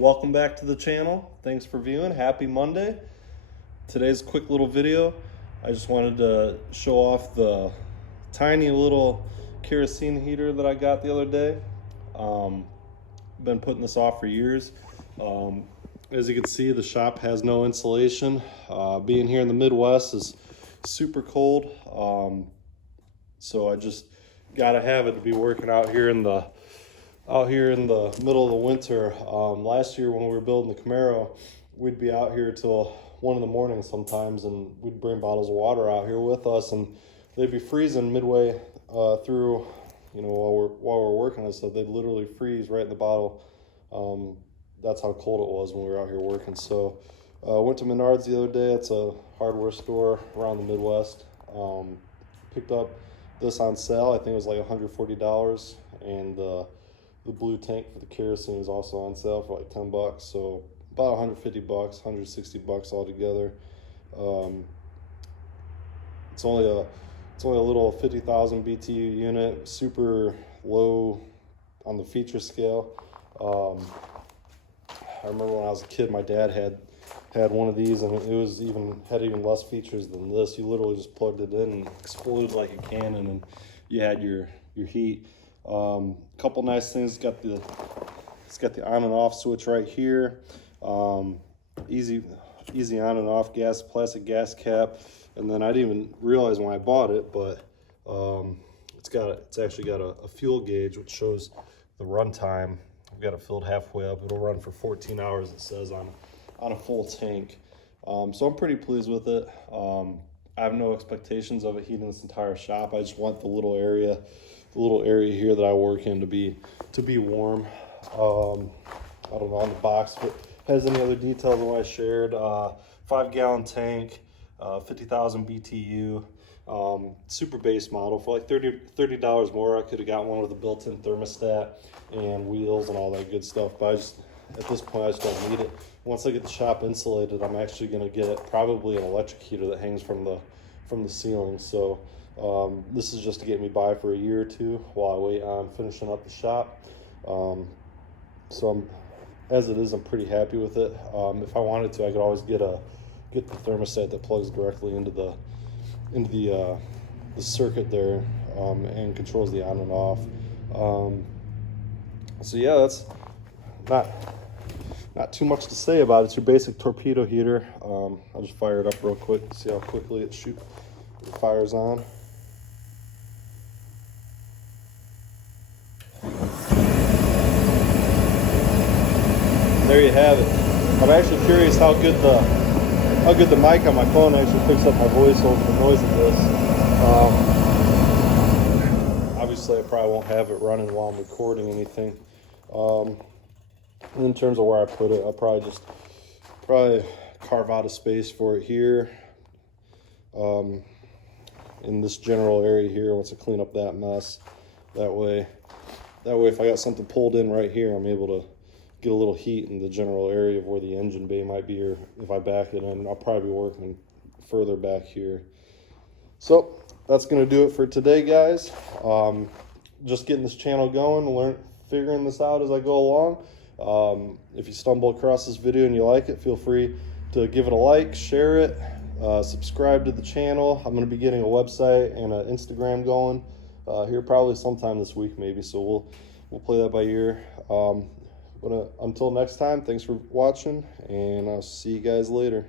Welcome back to the channel. Thanks for viewing. Happy Monday. Today's quick little video. I just wanted to show off the tiny little kerosene heater that I got the other day. Been putting this off for years. As you can see, the shop has no insulation. Being here in the Midwest is super cold. So I just gotta have it to be working out here in the middle of the winter. Last year when we were building the Camaro, we'd be out here till 1 in the morning sometimes, and we'd bring bottles of water out here with us, and they'd be freezing midway through, while we're working and stuff. They'd literally freeze right in the bottle. That's how cold it was when we were out here working. So went to Menards the other day. It's a hardware store around the Midwest. Picked up this on sale. I think it was like $140, and the blue tank for the kerosene is also on sale for like $10, so about $150, $160 altogether. It's only a little 50,000 BTU unit, super low on the feature scale. I remember when I was a kid, my dad had one of these, and it had even less features than this. You literally just plugged it in and exploded like a cannon, and you had your heat. Couple nice things. It's got the on and off switch right here. Easy on and off plastic gas cap. And then I didn't even realize when I bought it, but it's actually got a fuel gauge which shows the run time. I've got it filled halfway up. It'll run for 14 hours, it says on a full tank. So I'm pretty pleased with it. I have no expectations of it heating this entire shop. I just want the little area here that I work in to be warm. I don't know on the box if it has any other details than what I shared. 5-gallon tank, 50,000 BTU, super base model. For like $30 more, I could have got one with a built-in thermostat and wheels and all that good stuff, but at this point I just don't need it. Once I get the shop insulated, I'm actually going to get probably an electric heater that hangs from the ceiling. So this is just to get me by for a year or two while I wait on finishing up the shop. So as it is, I'm pretty happy with it. If I wanted to, I could always get the thermostat that plugs directly into the circuit there, and controls the on and off. So yeah, that's not too much to say about it. It's your basic torpedo heater. I'll just fire it up real quick to see how quickly it fires on. There you have it. I'm actually curious how good the mic on my phone actually picks up my voice over the noise of this. Obviously, I probably won't have it running while I'm recording anything. In terms of where I put it, I'll probably carve out a space for it here. In this general area here, once I clean up that mess, that way if I got something pulled in right here, I'm able to get a little heat in the general area of where the engine bay might be, or if I back it in, I'll probably be working further back here. So that's going to do it for today, guys. Just getting this channel going, figuring this out as I go along. If you stumble across this video and you like it, feel free to give it a like, share it, subscribe to the channel. I'm going to be getting a website and an Instagram going here probably sometime this week maybe, so we'll play that by ear. But until next time, thanks for watching, and I'll see you guys later.